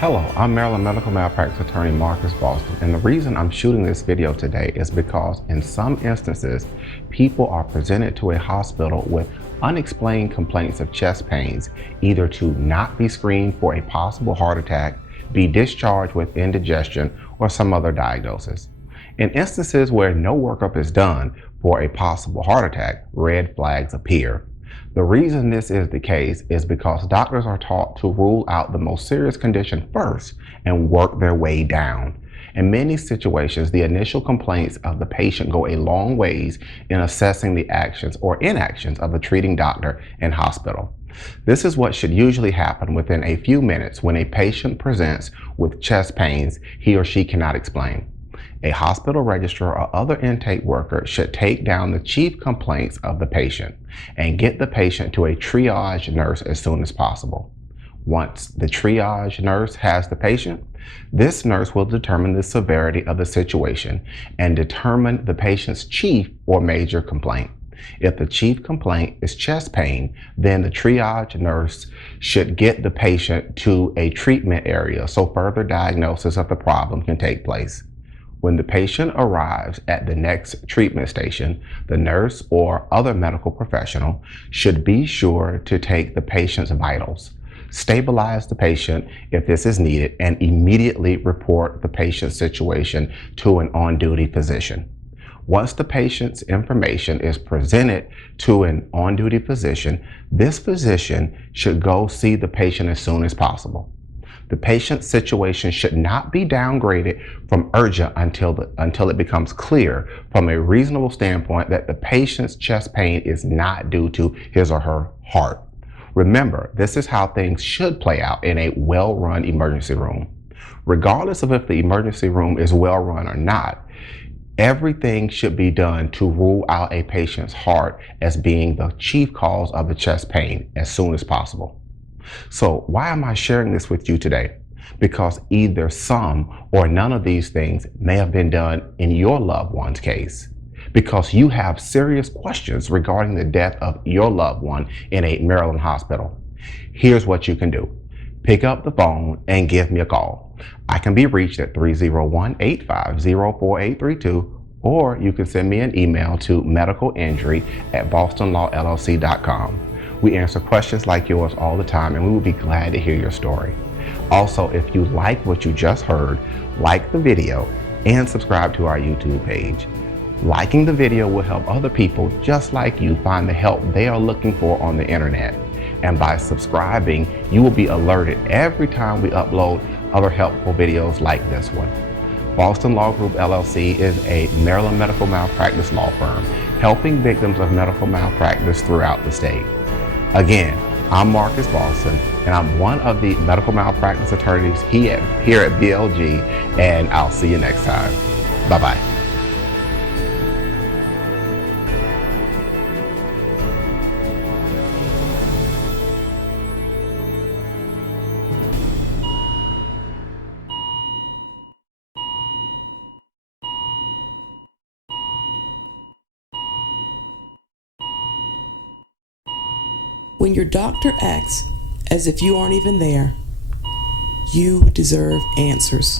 Hello, I'm Maryland medical malpractice attorney Marcus Boston, and the reason I'm shooting this video today is because in some instances, people are presented to a hospital with unexplained complaints of chest pains, either to not be screened for a possible heart attack, be discharged with indigestion, or some other diagnosis. In instances where no workup is done for a possible heart attack, red flags appear. The reason this is the case is because doctors are taught to rule out the most serious condition first and work their way down. In many situations, the initial complaints of the patient go a long ways in assessing the actions or inactions of the treating doctor and hospital. This is what should usually happen within a few minutes when a patient presents with chest pains he or she cannot explain. A hospital registrar or other intake worker should take down the chief complaints of the patient and get the patient to a triage nurse as soon as possible. Once the triage nurse has the patient, this nurse will determine the severity of the situation and determine the patient's chief or major complaint. If the chief complaint is chest pain, then the triage nurse should get the patient to a treatment area so further diagnosis of the problem can take place. When the patient arrives at the next treatment station, the nurse or other medical professional should be sure to take the patient's vitals, stabilize the patient if this is needed, and immediately report the patient's situation to an on-duty physician. Once the patient's information is presented to an on-duty physician, this physician should go see the patient as soon as possible. The patient's situation should not be downgraded from urgent until it becomes clear from a reasonable standpoint that the patient's chest pain is not due to his or her heart. Remember, this is how things should play out in a well-run emergency room. Regardless of if the emergency room is well-run or not, everything should be done to rule out a patient's heart as being the chief cause of the chest pain as soon as possible. So why am I sharing this with you today? Because either some or none of these things may have been done in your loved one's case. Because you have serious questions regarding the death of your loved one in a Maryland hospital. Here's what you can do. Pick up the phone and give me a call. I can be reached at 301-850-4832, or you can send me an email to medicalinjury@bostonlawllc.com. We answer questions like yours all the time, and we will be glad to hear your story. Also, if you like what you just heard, like the video and subscribe to our YouTube page. Liking the video will help other people just like you find the help they are looking for on the internet. And by subscribing, you will be alerted every time we upload other helpful videos like this one. Boston Law Group LLC is a Maryland medical malpractice law firm helping victims of medical malpractice throughout the state. Again, I'm Marcus Boston, and I'm one of the medical malpractice attorneys here at BLG, and I'll see you next time. Bye-bye. When your doctor acts as if you aren't even there, you deserve answers.